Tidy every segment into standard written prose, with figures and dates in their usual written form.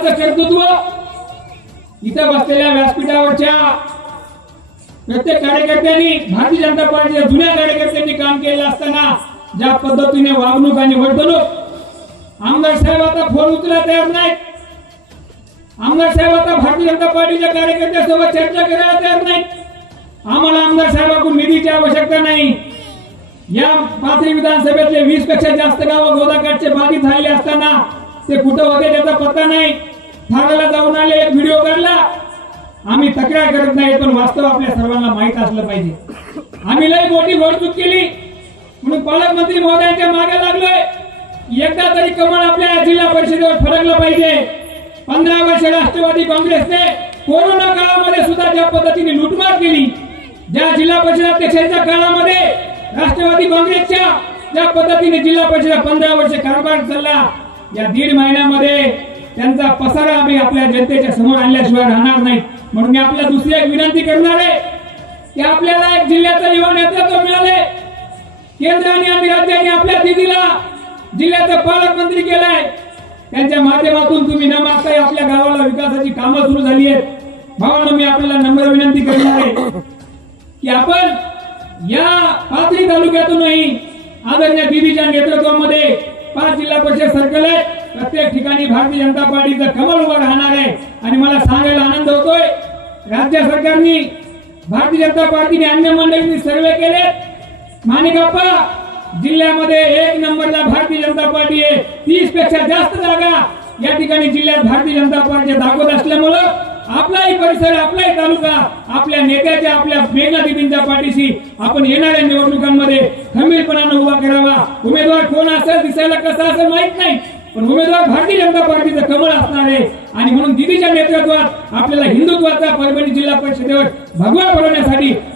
कर्तृत्व इथं बसलेल्या व्यासपीठावरच्या प्रत्येक कार्यकर्त्यांनी, भारतीय जनता पार्टीच्या जुन्या कार्यकर्त्यांनी काम केलं असताना ज्या पद्धतीने वागणूक आणि वर्तणूक, आमदार साहेब आता फोन उचलायला तयार नाहीत, आमदार साहेब आता भारतीय जनता पार्टीच्या कार्यकर्त्यांसोबत चर्चा करायला तयार नाहीत. आम्हाला आमदार साहेबांकडून निधीची आवश्यकता नाही. या पाथरी विधानसभेतले 20 पेक्षा जास्त गावं गोदाकाठचे बाधित झाले असताना ते कुठं होते त्याचा पत्ता नाही. ठाण्याला जाऊन आले, एक व्हिडिओ काढला. आम्ही तक्रार करत नाही, पण वास्तव आपल्या सर्वांना माहित असलं पाहिजे. आम्ही लई मोठी घोडचूक केली म्हणून पालकमंत्री महोदयांच्या मागे लागलोय. एकदा तरी कमळ आपल्या जिल्हा परिषदेवर फरकलं पाहिजे. 15 वर्ष राष्ट्रवादी काँग्रेसने कोरोना काळामध्ये सुद्धा ज्या पद्धतीने लुटमार केली, ज्या जिल्हा परिषद अध्यक्षांच्या काळामध्ये राष्ट्रवादी काँग्रेसच्या ज्या पद्धतीने जिल्हा परिषद 15 वर्ष कारभार चालला, या 1.5 महिन्यामध्ये त्यांचा पसारा आम्ही आपल्या जनतेच्या समोर आणल्याशिवाय राहणार नाही. म्हणून मी आपल्याला दुसरी एक विनंती करणार आहे की आपल्याला एक जिल्ह्याचं युवा नेतृत्व मिळाले. केंद्राने आणि राज्याने आपल्या दिदीला जिल्ह्याचा पालकमंत्री केलाय. त्यांच्या माध्यमातून तुम्ही न मागता आपल्या गावाला विकासाची कामं सुरू झाली आहेत. भावांनो, मी आपल्याला नम्र विनंती करणार आहे की आपण या पाथरी तालुक्यातूनही आदरणीय दिदीच्या नेतृत्वामध्ये 5 जिल्हा परिषद सर्कल आहेत. प्रत्येक ठिकाणी भारतीय जनता पार्टीचं कमल उभं राहणार आहे. आणि मला सांगायला आनंद होतोय, राज्य सरकारने, भारतीय जनता पार्टीने, अन्य मंडळींनी सर्वे केले. माणिकप्पा जिल्ह्यामध्ये 1 नंबरला भारतीय जनता पार्टी आहे. 30 पेक्षा जास्त जागा या ठिकाणी जिल्ह्यात भारतीय जनता पार्टी दाखवत असल्यामुळं आपलाही परिसर, आपलाही तालुका आपल्या नेत्याच्या, आपल्या मेघना दिदींच्या पाठीशी आपण येणाऱ्या निवडणुकांमध्ये खंबीरपणाने उभा करावा. उमेदवार कोण असेल, दिसायला कसा असेल माहित नाही, पण उमेदवार भारतीय जनता पार्टीचं कमळ असणार आहे. आणि म्हणून दिदीच्या नेतृत्वात आपल्याला हिंदुत्वाचा परभणी जिल्हा परिषदेवर भगवा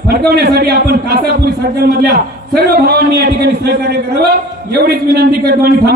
फडकवण्यासाठी आपण कासापुरी सर्कल मधल्या सर्व भावांनी या ठिकाणी सहकार्य करावं, एवढीच विनंती करतो आणि